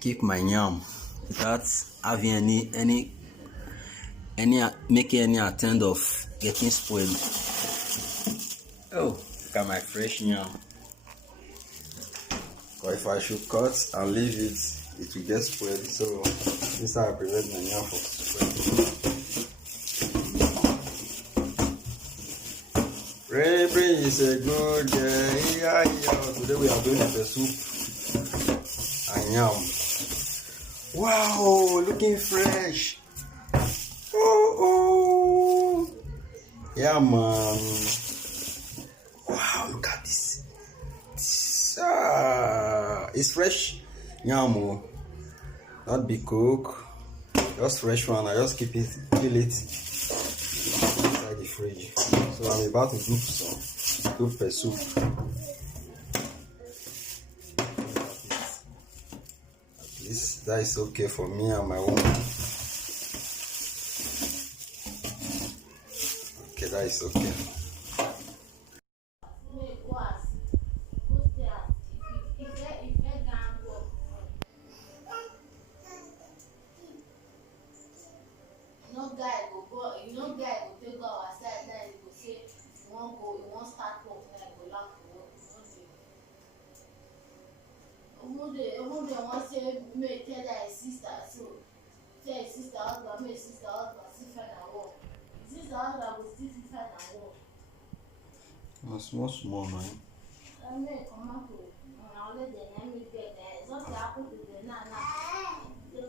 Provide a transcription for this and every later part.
keep my yam without having making any attempt of getting spoiled. Oh, look at my fresh yam. Because if I should cut and leave it, it will get spoiled. So this is how I prevent my yam from spoiling. Rain is a good day. Yeah. Today we are doing the soup and yam. Wow, looking fresh. Oh. Yeah, man. Wow, look at this. It's fresh yam, not be cook. Just fresh one. I just keep it, kill it inside the fridge. So I'm about to do pepper soup. At least that is okay for me and my woman. Okay, that is okay. Guy go take go outside now, you go say you wan start work now, you go laugh for work. Omo dey wan say make tell her sister, so tell his sister husband, make his sister husband still find am work. His sister husband go still fit find am work. Na small na. Make comot o, na only dem na me get something happen to dem now. So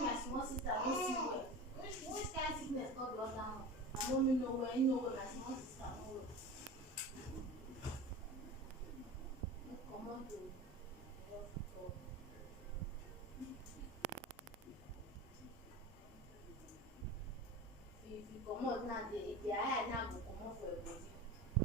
my small sister no see well. Which kind sickness come the other one? My mommy know where, my small sister know where. Come on to if you come out now, the eye now go come out for your body.